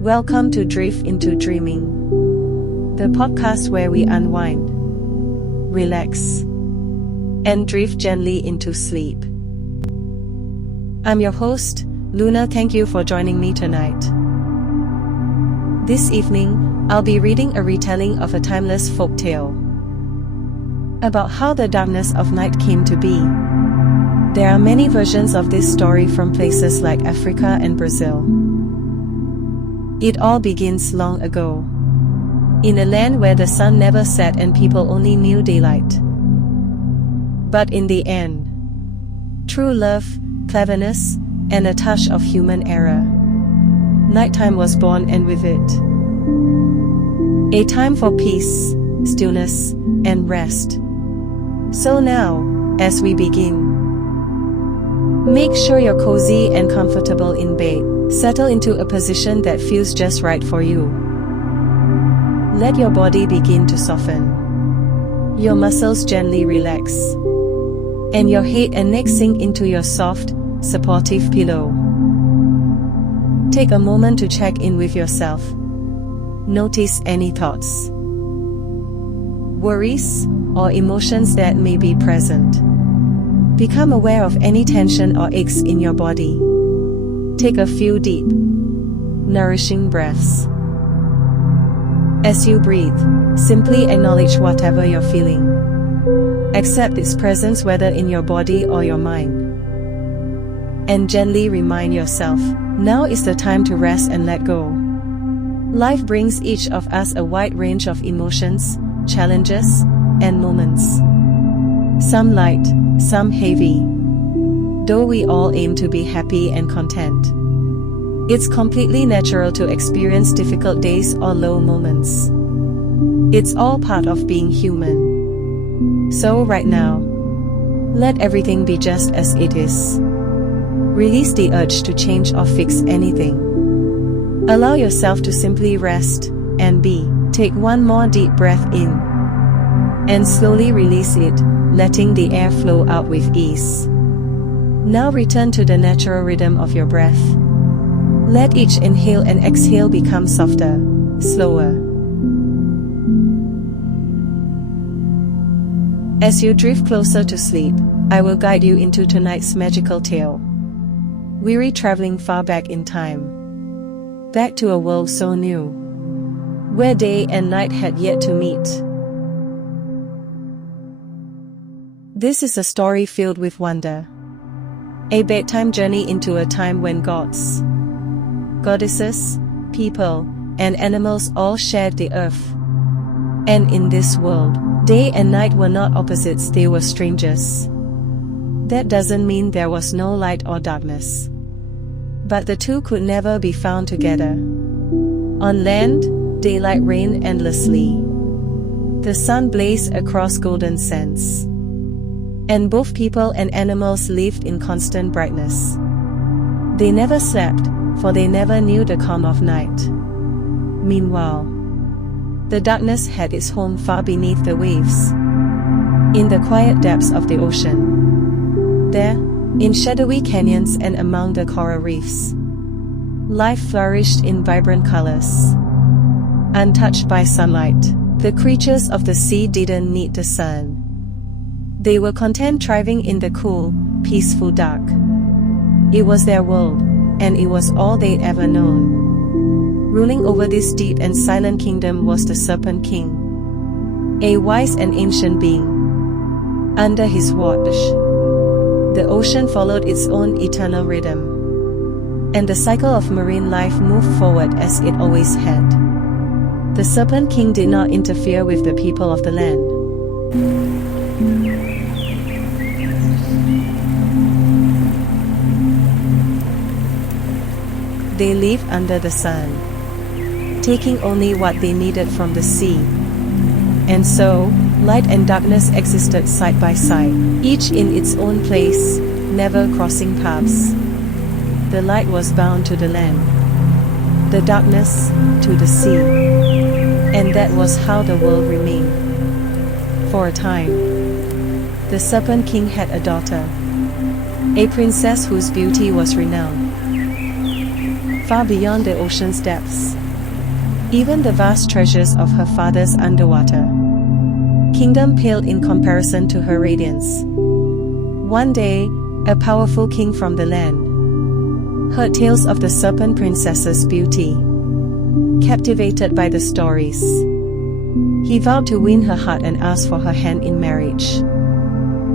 Welcome to Drift into Dreaming, the podcast where we unwind, relax, and drift gently into sleep. I'm your host, Luna. Thank you for joining me tonight. This evening, I'll be reading a retelling of a timeless folktale about how the darkness of night came to be. There are many versions of this story from places like Africa and Brazil. It all begins long ago, in a land where the sun never set and people only knew daylight. But in the end, through love, cleverness, and a touch of human error, nighttime was born, and with it, a time for peace, stillness, and rest. So now, as we begin, make sure you're cozy and comfortable in bed. Settle into a position that feels just right for you. Let your body begin to soften, your muscles gently relax, and your head and neck sink into your soft, supportive pillow. Take a moment to check in with yourself. Notice any thoughts, worries, or emotions that may be present. Become aware of any tension or aches in your body. Take a few deep, nourishing breaths. As you breathe, simply acknowledge whatever you're feeling. Accept its presence, whether in your body or your mind. And gently remind yourself, now is the time to rest and let go. Life brings each of us a wide range of emotions, challenges, and moments. Some light, some heavy. Though we all aim to be happy and content, it's completely natural to experience difficult days or low moments. It's all part of being human. So right now, let everything be just as it is. Release the urge to change or fix anything. Allow yourself to simply rest and be. Take one more deep breath in, and slowly release it, letting the air flow out with ease. Now return to the natural rhythm of your breath. Let each inhale and exhale become softer, slower. As you drift closer to sleep, I will guide you into tonight's magical tale. Weary traveling far back in time, back to a world so new, where day and night had yet to meet. This is a story filled with wonder. A bedtime journey into a time when gods, goddesses, people, and animals all shared the earth. And in this world, day and night were not opposites, they were strangers. That doesn't mean there was no light or darkness, but the two could never be found together. On land, daylight reigned endlessly. The sun blazed across golden sands, and both people and animals lived in constant brightness. They never slept, for they never knew the calm of night. Meanwhile, the darkness had its home far beneath the waves, in the quiet depths of the ocean. There, in shadowy canyons and among the coral reefs, life flourished in vibrant colors. Untouched by sunlight, the creatures of the sea didn't need the sun. They were content thriving in the cool, peaceful dark. It was their world, and it was all they'd ever known. Ruling over this deep and silent kingdom was the Serpent King, a wise and ancient being. Under his watch, the ocean followed its own eternal rhythm, and the cycle of marine life moved forward as it always had. The Serpent King did not interfere with the people of the land. They lived under the sun, taking only what they needed from the sea. And so, light and darkness existed side by side, each in its own place, never crossing paths. The light was bound to the land, the darkness to the sea. And that was how the world remained. For a time, the Serpent King had a daughter, a princess whose beauty was renowned. far beyond the ocean's depths. Even the vast treasures of her father's underwater kingdom paled in comparison to her radiance. One day, a powerful king from the land heard tales of the serpent princess's beauty. Captivated by the stories, he vowed to win her heart and asked for her hand in marriage.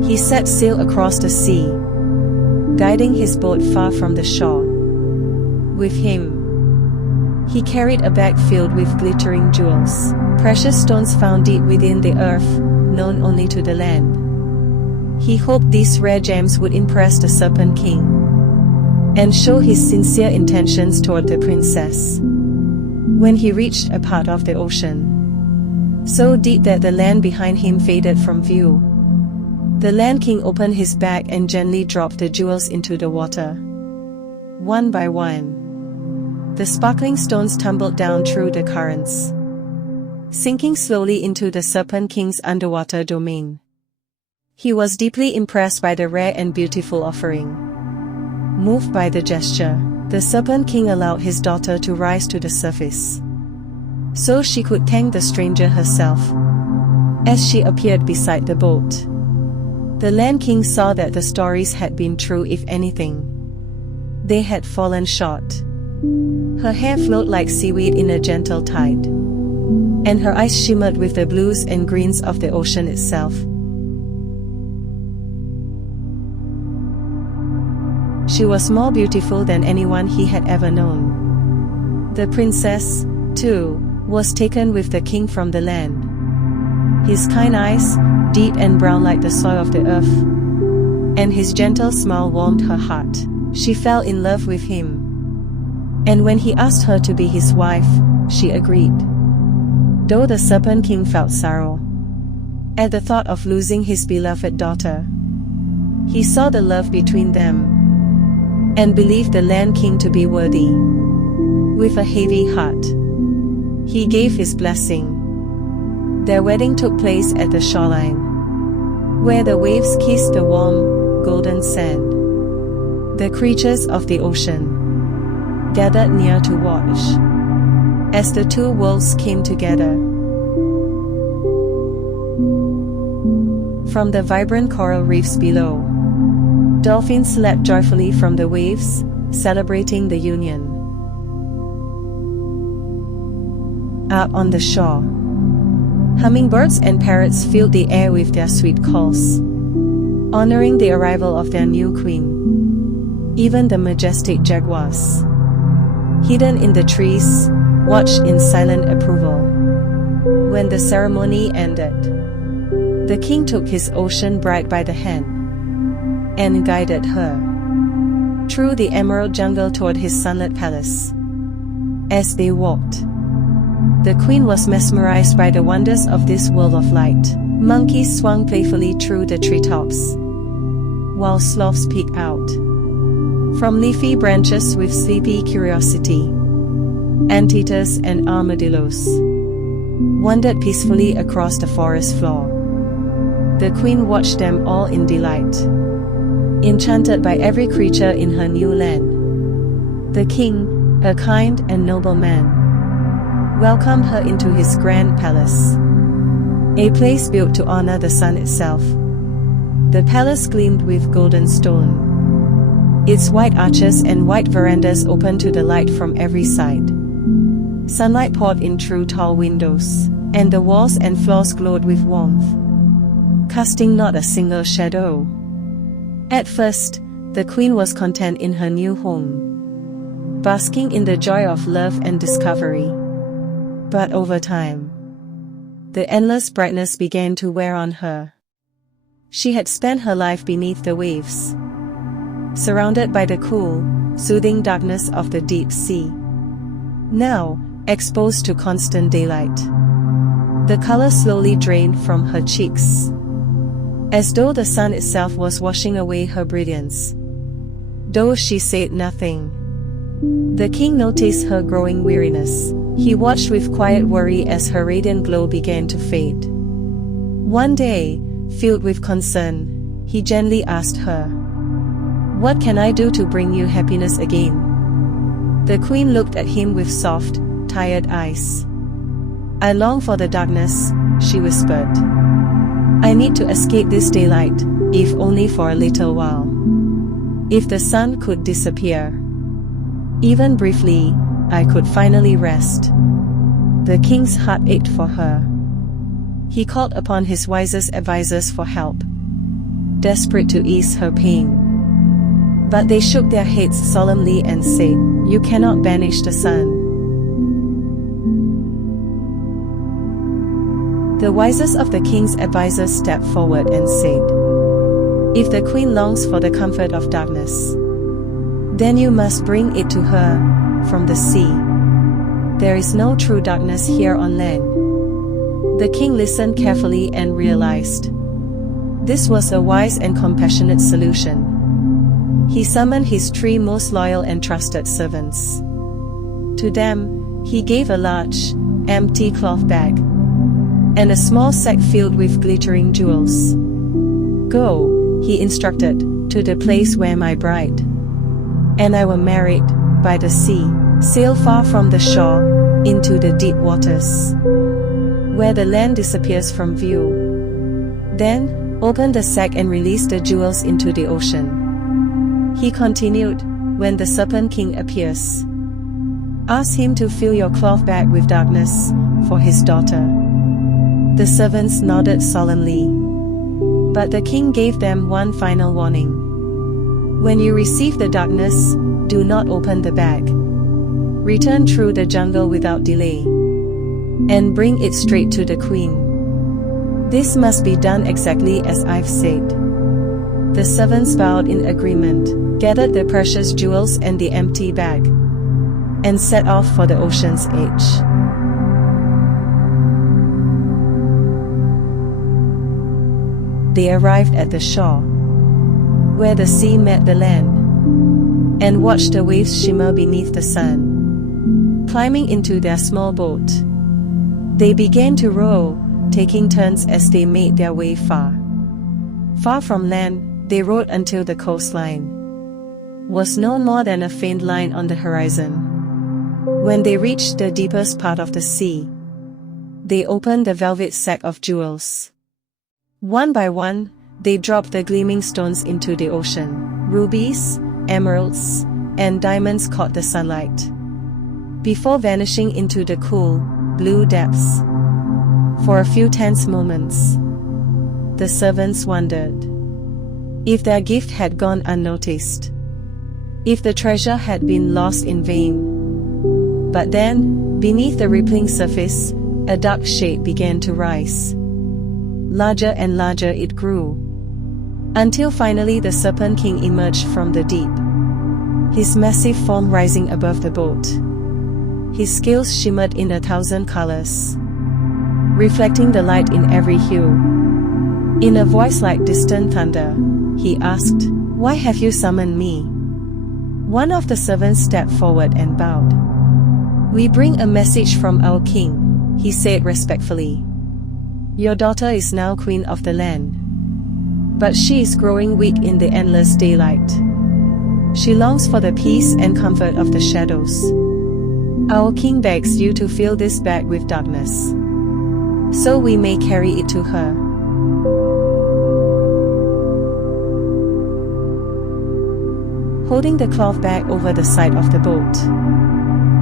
He set sail across the sea, guiding his boat far from the shore. With him, he carried a bag filled with glittering jewels, precious stones found deep within the earth, known only to the land. He hoped these rare gems would impress the Serpent King and show his sincere intentions toward the princess. When he reached a part of the ocean so deep that the land behind him faded from view, the Land King opened his bag and gently dropped the jewels into the water. One by one, the sparkling stones tumbled down through the currents, sinking slowly into the Serpent King's underwater domain. He was deeply impressed by the rare and beautiful offering. Moved by the gesture, the Serpent King allowed his daughter to rise to the surface, so she could thank the stranger herself. As she appeared beside the boat, the Land King saw that the stories had been true. If anything, they had fallen short. Her hair flowed like seaweed in a gentle tide, and her eyes shimmered with the blues and greens of the ocean itself. She was more beautiful than anyone he had ever known. The princess, too, was taken with the king from the land. His kind eyes, deep and brown like the soil of the earth, and his gentle smile warmed her heart. She fell in love with him, and when he asked her to be his wife, she agreed. Though the Serpent King felt sorrow at the thought of losing his beloved daughter, he saw the love between them and believed the Land King to be worthy. With a heavy heart, he gave his blessing. Their wedding took place at the shoreline, where the waves kissed the warm, golden sand. The creatures of the ocean gathered near to watch as the two worlds came together. From the vibrant coral reefs below, dolphins leapt joyfully from the waves, celebrating the union. Up on the shore, hummingbirds and parrots filled the air with their sweet calls, honoring the arrival of their new queen. Even the majestic jaguars, hidden in the trees, watched in silent approval. When the ceremony ended, the king took his ocean bride by the hand and guided her through the emerald jungle toward his sunlit palace. As they walked, the queen was mesmerized by the wonders of this world of light. Monkeys swung playfully through the treetops, while sloths peeked out from leafy branches with sleepy curiosity. Anteaters and armadillos wandered peacefully across the forest floor. The queen watched them all in delight, enchanted by every creature in her new land. The king, a kind and noble man, welcomed her into his grand palace, a place built to honor the sun itself. The palace gleamed with golden stone, its white arches and white verandas open to the light from every side. Sunlight poured in through tall windows, and the walls and floors glowed with warmth, casting not a single shadow. At first, the queen was content in her new home, basking in the joy of love and discovery. But over time, the endless brightness began to wear on her. She had spent her life beneath the waves, surrounded by the cool, soothing darkness of the deep sea. Now, exposed to constant daylight, the color slowly drained from her cheeks, as though the sun itself was washing away her brilliance. Though she said nothing, the king noticed her growing weariness. He watched with quiet worry as her radiant glow began to fade. One day, filled with concern, he gently asked her, "What can I do to bring you happiness again?" The queen looked at him with soft, tired eyes. "I long for the darkness," she whispered. "I need to escape this daylight, if only for a little while. If the sun could disappear, even briefly, I could finally rest." The king's heart ached for her. He called upon his wisest advisors for help, desperate to ease her pain. But they shook their heads solemnly and said, "You cannot banish the sun." The wisest of the king's advisors stepped forward and said, "If the queen longs for the comfort of darkness, then you must bring it to her from the sea. There is no true darkness here on land." The king listened carefully and realized this was a wise and compassionate solution. He summoned his 3 most loyal and trusted servants. To them, he gave a large, empty cloth bag and a small sack filled with glittering jewels. "Go," he instructed, "to the place where my bride and I were married, by the sea. Sail far from the shore, into the deep waters, where the land disappears from view. Then, open the sack and release the jewels into the ocean." He continued, "When the serpent king appears, ask him to fill your cloth bag with darkness, for his daughter." The servants nodded solemnly. But the king gave them one final warning. "When you receive the darkness, do not open the bag. Return through the jungle without delay, and bring it straight to the queen. This must be done exactly as I've said." The servants bowed in agreement, gathered the precious jewels and the empty bag, and set off for the ocean's edge. They arrived at the shore, where the sea met the land, and watched the waves shimmer beneath the sun. Climbing into their small boat, they began to row, taking turns as they made their way far. Far from land, they rowed until the coastline was no more than a faint line on the horizon. When they reached the deepest part of the sea, they opened the velvet sack of jewels. One by one, they dropped the gleaming stones into the ocean. Rubies, emeralds, and diamonds caught the sunlight before vanishing into the cool, blue depths. For a few tense moments, the servants wondered if their gift had gone unnoticed, if the treasure had been lost in vain. But then, beneath the rippling surface, a dark shade began to rise. Larger and larger it grew, until finally the Serpent King emerged from the deep, his massive form rising above the boat. His scales shimmered in 1,000 colors, reflecting the light in every hue. In a voice like distant thunder, he asked, "Why have you summoned me?" One of the servants stepped forward and bowed. "We bring a message from our king," he said respectfully. "Your daughter is now queen of the land, but she is growing weak in the endless daylight. She longs for the peace and comfort of the shadows. Our king begs you to fill this bag with darkness, so we may carry it to her." Holding the cloth bag over the side of the boat,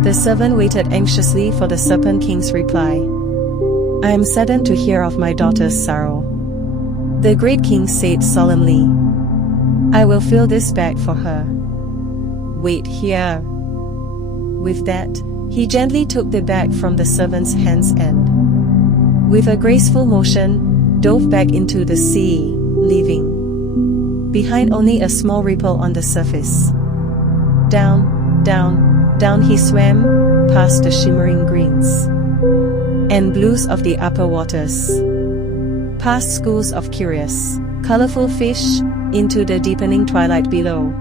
the servant waited anxiously for the Serpent King's reply. "I am saddened to hear of my daughter's sorrow," the great king said solemnly. "I will fill this bag for her. Wait here." With that, he gently took the bag from the servant's hands and, with a graceful motion, dove back into the sea, leaving behind only a small ripple on the surface. Down, down, down he swam, past the shimmering greens and blues of the upper waters, past schools of curious, colorful fish, into the deepening twilight below.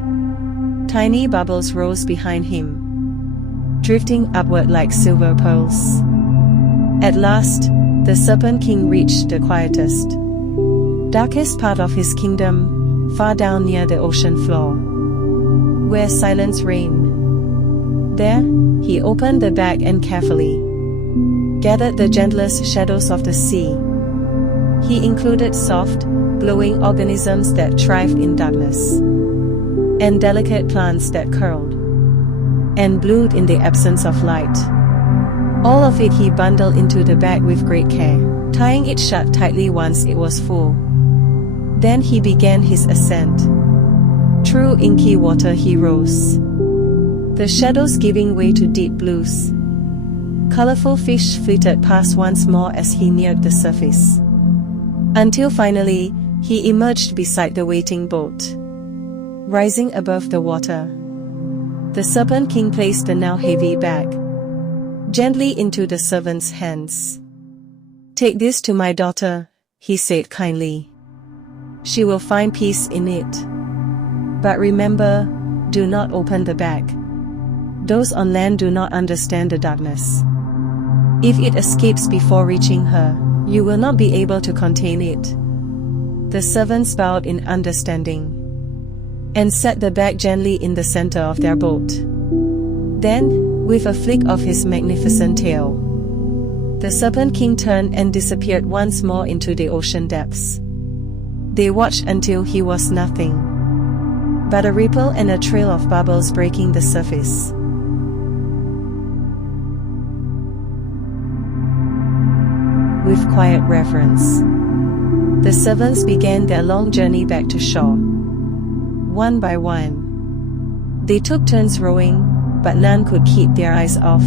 Tiny bubbles rose behind him, drifting upward like silver pearls. At last, the Serpent King reached the quietest, darkest part of his kingdom, far down near the ocean floor, where silence reigned. there, he opened the bag and carefully gathered the gentlest shadows of the sea. He included soft, glowing organisms that thrived in darkness, and delicate plants that curled and bloomed in the absence of light. All of it he bundled into the bag with great care, tying it shut tightly once it was full. Then he began his ascent. Through inky water he rose, the shadows giving way to deep blues. Colorful fish flitted past once more as he neared the surface, until finally, he emerged beside the waiting boat. Rising above the water, the Serpent King placed the now heavy bag gently into the servant's hands. "Take this to my daughter," he said kindly. "She will find peace in it. But remember, do not open the bag. Those on land do not understand the darkness. If it escapes before reaching her, you will not be able to contain it." The servants bowed in understanding and set the bag gently in the center of their boat. Then, with a flick of his magnificent tail, the Serpent King turned and disappeared once more into the ocean depths. They watched until he was nothing but a ripple and a trail of bubbles breaking the surface. With quiet reverence, the servants began their long journey back to shore. One by one, they took turns rowing, but none could keep their eyes off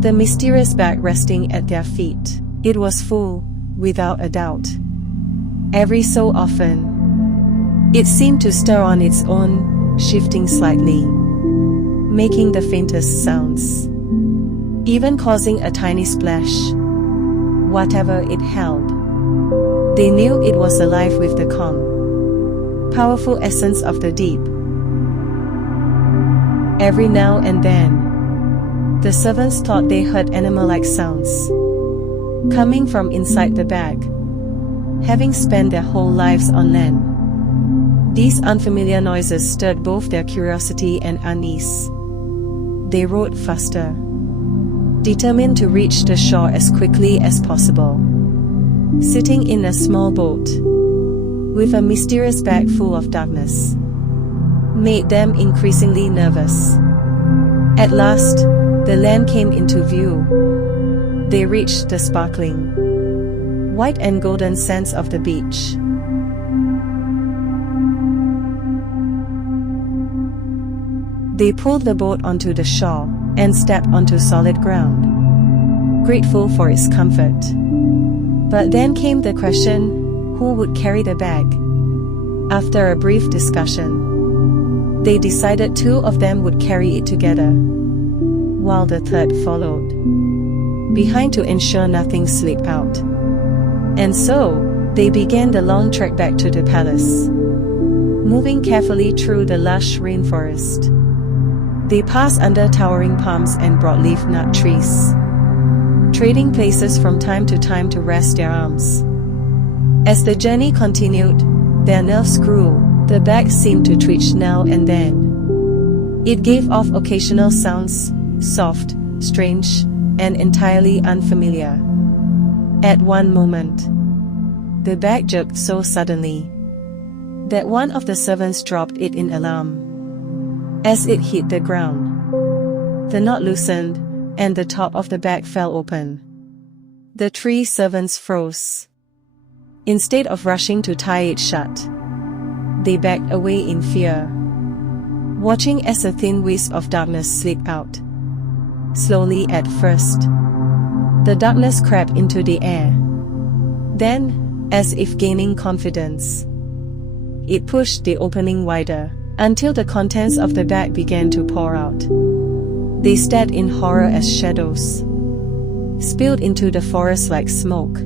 the mysterious bag resting at their feet. It was full, without a doubt. Every so often, it seemed to stir on its own, shifting slightly, making the faintest sounds, even causing a tiny splash. Whatever it held, they knew it was alive with the calm, powerful essence of the deep. Every now and then, the servants thought they heard animal-like sounds coming from inside the bag. Having spent their whole lives on land, these unfamiliar noises stirred both their curiosity and unease. They rowed faster, determined to reach the shore as quickly as possible. Sitting in a small boat, with a mysterious bag full of darkness, made them increasingly nervous. At last, the land came into view. They reached the sparkling white and golden sands of the beach. They pulled the boat onto the shore and stepped onto solid ground, grateful for its comfort. But then came the question, who would carry the bag? After a brief discussion, they decided two of them would carry it together, while the third followed behind to ensure nothing slipped out. And so, they began the long trek back to the palace, moving carefully through the lush rainforest. They passed under towering palms and broadleaf nut trees, trading places from time to rest their arms. As the journey continued, their nerves grew. The bag seemed to twitch now and then. It gave off occasional sounds, soft, strange, and entirely unfamiliar. At one moment, the bag jerked so suddenly that one of the servants dropped it in alarm. As it hit the ground, the knot loosened, and the top of the bag fell open. The three servants froze. Instead of rushing to tie it shut, they backed away in fear, watching as a thin wisp of darkness slipped out. Slowly at first, the darkness crept into the air. Then, as if gaining confidence, it pushed the opening wider, until the contents of the bag began to pour out. They stared in horror as shadows spilled into the forest like smoke.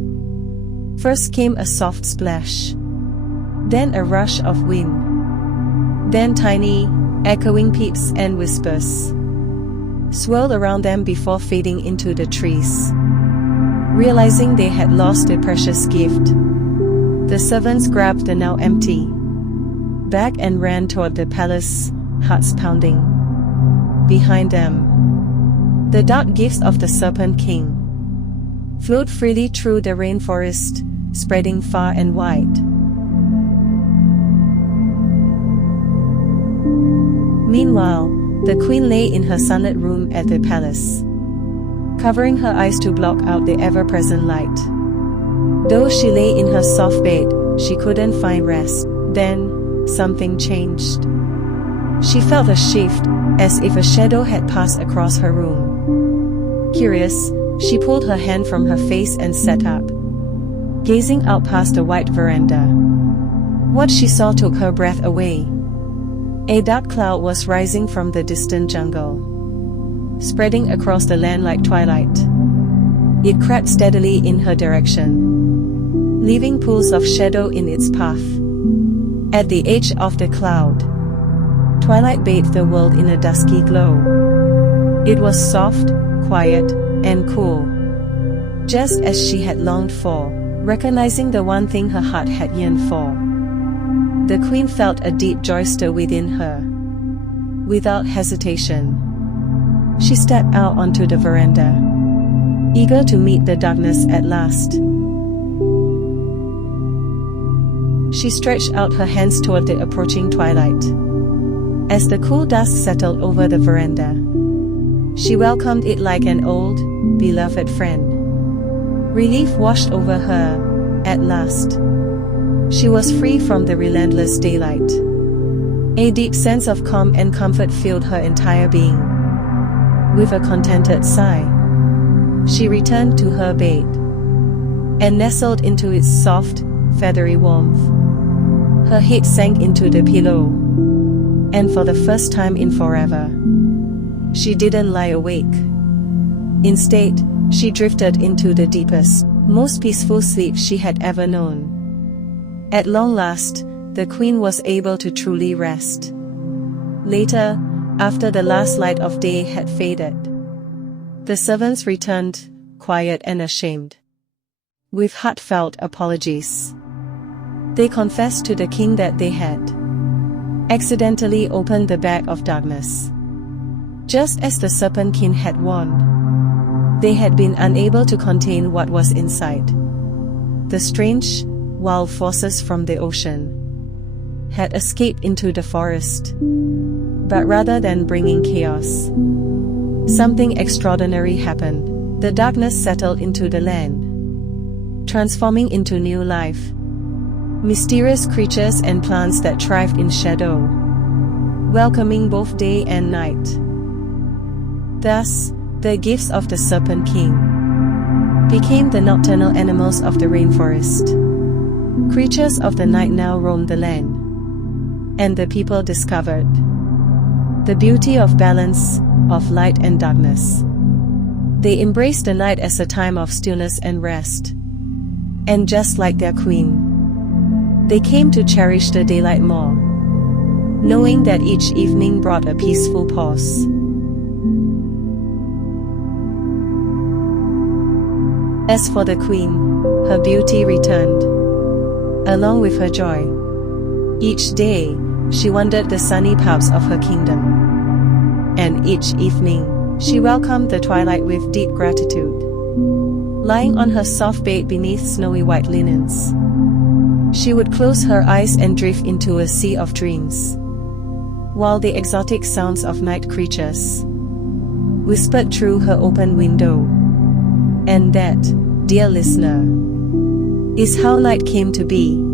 First came a soft splash, then a rush of wind, then tiny, echoing peeps and whispers swirled around them before fading into the trees. Realizing they had lost their precious gift, the servants grabbed the now empty bag and ran toward the palace, hearts pounding. behind them, the dark gifts of the Serpent King flowed freely through the rainforest, spreading far and wide. Meanwhile, the queen lay in her sunlit room at the palace, covering her eyes to block out the ever-present light. Though she lay in her soft bed, she couldn't find rest. Then, something changed. She felt a shift, as if a shadow had passed across her room. Curious, she pulled her hand from her face and sat up, gazing out past the white veranda. What she saw took her breath away. A dark cloud was rising from the distant jungle, spreading across the land like twilight. It crept steadily in her direction, leaving pools of shadow in its path. At the edge of the cloud, twilight bathed the world in a dusky glow. It was soft, quiet, and cool, just as she had longed for, recognizing the one thing her heart had yearned for. The queen felt a deep joy stir within her. Without hesitation, she stepped out onto the veranda, eager to meet the darkness at last. She stretched out her hands toward the approaching twilight. As the cool dusk settled over the veranda, she welcomed it like an old, beloved friend. Relief washed over her. At last, she was free from the relentless daylight. A deep sense of calm and comfort filled her entire being. With a contented sigh, she returned to her bed and nestled into its soft, feathery warmth. Her head sank into the pillow, and for the first time in forever, she didn't lie awake. Instead, she drifted into the deepest, most peaceful sleep she had ever known. At long last, the queen was able to truly rest. Later, after the last light of day had faded, the servants returned, quiet and ashamed. With heartfelt apologies, they confessed to the king that they had accidentally opened the bag of darkness. Just as the Serpent King had warned, they had been unable to contain what was inside. The strange, wild forces from the ocean had escaped into the forest. But rather than bringing chaos, something extraordinary happened. The darkness settled into the land, transforming into new life. Mysterious creatures and plants that thrived in shadow, welcoming both day and night. Thus, the gifts of the Serpent King became the nocturnal animals of the rainforest. Creatures of the night now roamed the land, and the people discovered the beauty of balance, of light and darkness. They embraced the night as a time of stillness and rest. And just like their queen, they came to cherish the daylight more, knowing that each evening brought a peaceful pause. As for the queen, her beauty returned, along with her joy. Each day, she wandered the sunny paths of her kingdom, and each evening, she welcomed the twilight with deep gratitude. Lying on her soft bed beneath snowy white linens, she would close her eyes and drift into a sea of dreams, while the exotic sounds of night creatures whispered through her open window. And that, dear listener, is how night came to be.